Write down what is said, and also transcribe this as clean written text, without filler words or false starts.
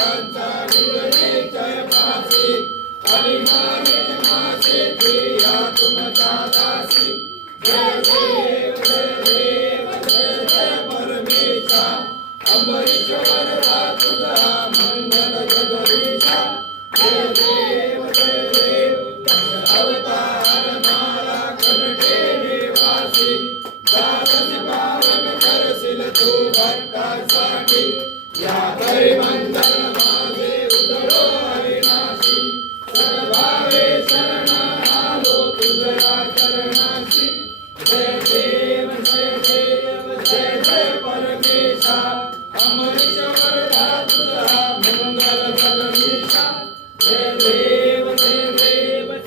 त्यांचा निजय पासी आणि माने मासे प्रिया तुमचा दासी जय देव जय देव जय जय परमेशा अमरीश्वर तुझा